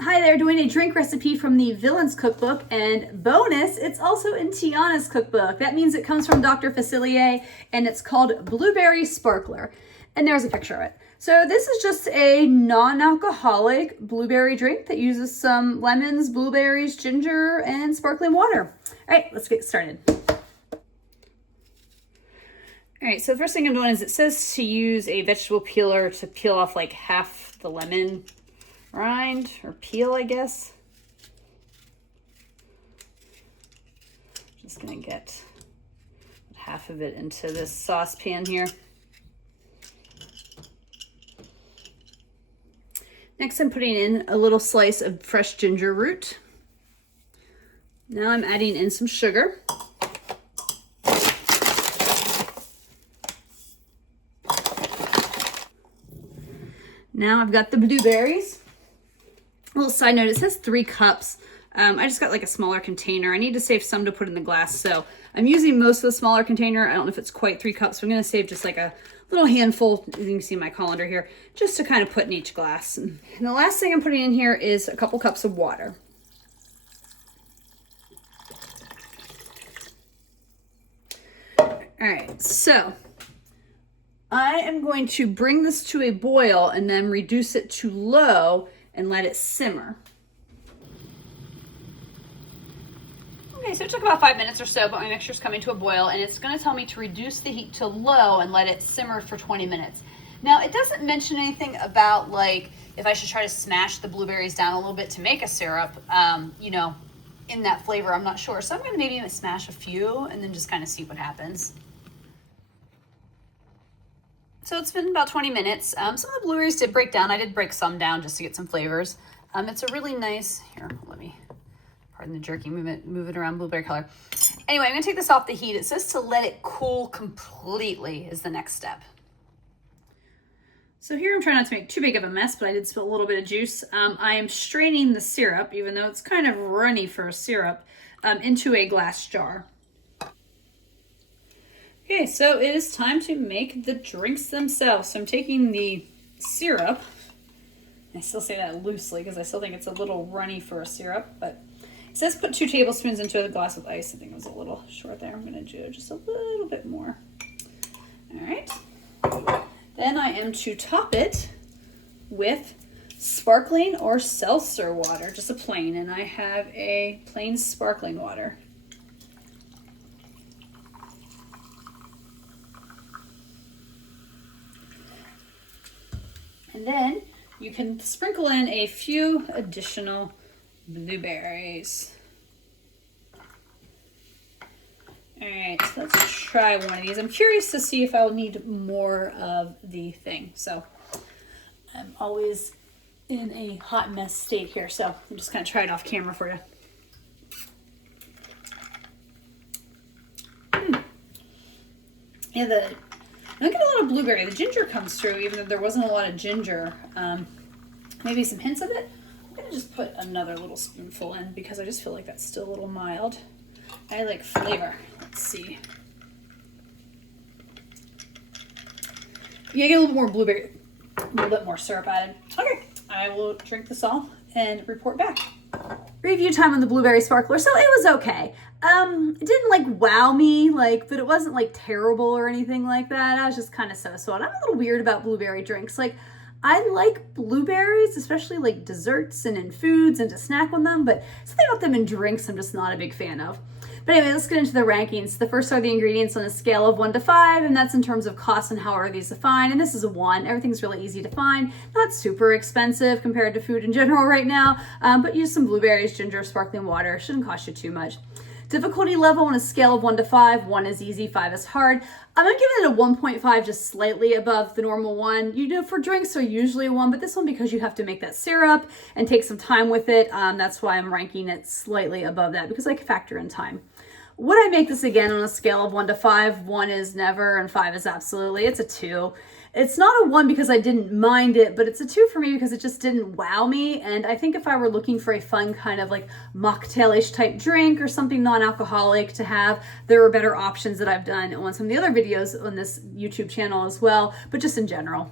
Hi there, doing a drink recipe from the Villains Cookbook, and bonus, it's also in Tiana's cookbook. That means it comes from Dr. Facilier, and it's called Blueberry Sparkler. And there's a picture of it. So this is just a non-alcoholic blueberry drink that uses some lemons, blueberries, ginger, and sparkling water. All right, let's get started. All right, so the first thing I'm doing is it says to use a vegetable peeler to peel off like half the lemon rind or peel, I guess. Just gonna get half of it into this saucepan here. Next, I'm putting in a little slice of fresh ginger root. Now I'm adding in some sugar. Now I've got the blueberries. A little side note, it says 3 cups. I just got like a smaller container. I need to save some to put in the glass, so I'm using most of the smaller container. I don't know if it's quite 3 cups, so I'm gonna save just like a little handful, as you can see in my colander here, just to kind of put in each glass. And the last thing I'm putting in here is a couple cups of water. All right, so I am going to bring this to a boil and then reduce it to low and let it simmer. Okay, so it took about 5 minutes or so, but my mixture's coming to a boil, and it's gonna tell me to reduce the heat to low and let it simmer for 20 minutes. Now, it doesn't mention anything about like if I should try to smash the blueberries down a little bit to make a syrup, you know, in that flavor. I'm not sure. So I'm gonna maybe smash a few and then just kind of see what happens. So it's been about 20 minutes. Some of the blueberries did break down. I did break some down just to get some flavors. It's a really nice, here, let me, pardon the jerky movement, move it around blueberry color. Anyway, I'm gonna take this off the heat. It says to let it cool completely is the next step. So here I'm trying not to make too big of a mess, but I did spill a little bit of juice. I am straining the syrup, even though it's kind of runny for a syrup, into a glass jar. Okay, so it is time to make the drinks themselves. So I'm taking the syrup. I still say that loosely because I still think it's a little runny for a syrup, but it says put 2 tablespoons into a glass of ice. I think it was a little short there. I'm gonna do just a little bit more. All right. Then I am to top it with sparkling or seltzer water, just a plain, and I have a plain sparkling water. And then you can sprinkle in a few additional blueberries. All right, so let's try one of these. I'm curious to see if I'll need more of the thing. So I'm always in a hot mess state here, so I'm just gonna try it off camera for you. Yeah, I don't get a lot of blueberry. The ginger comes through, even though there wasn't a lot of ginger. Maybe some hints of it. I'm gonna just put another little spoonful in because I just feel like that's still a little mild. I like flavor. Let's see. Yeah, get a little more blueberry, a little bit more syrup added. Okay, I will drink this all and report back. Review time on the blueberry sparkler. So it was okay. It didn't like wow me, but it wasn't like terrible or anything like that. I was just kind of so-so. And I'm a little weird about blueberry drinks. Like, I like blueberries, especially like desserts and in foods and to snack on them, but something about them in drinks I'm just not a big fan of. But anyway, let's get into the rankings. The first are the ingredients on a scale of 1 to 5, and that's in terms of cost and how are these to find. And this is a 1. Everything's really easy to find. Not super expensive compared to food in general right now, but use some blueberries, ginger, sparkling water. Shouldn't cost you too much. Difficulty level on a scale of 1 to 5. 1 is easy, 5 is hard. I'm gonna give it a 1.5, just slightly above the normal 1. You know, for drinks are usually a 1, but this one, because you have to make that syrup and take some time with it, that's why I'm ranking it slightly above that, because I can factor in time. Would I make this again on a scale of 1 to 5? 1 is never, and 5 is absolutely. It's a 2. It's not a 1 because I didn't mind it, but it's a 2 for me because it just didn't wow me. And I think if I were looking for a fun kind of like mocktailish type drink or something non-alcoholic to have, there are better options that I've done on some of the other videos on this YouTube channel as well, but just in general.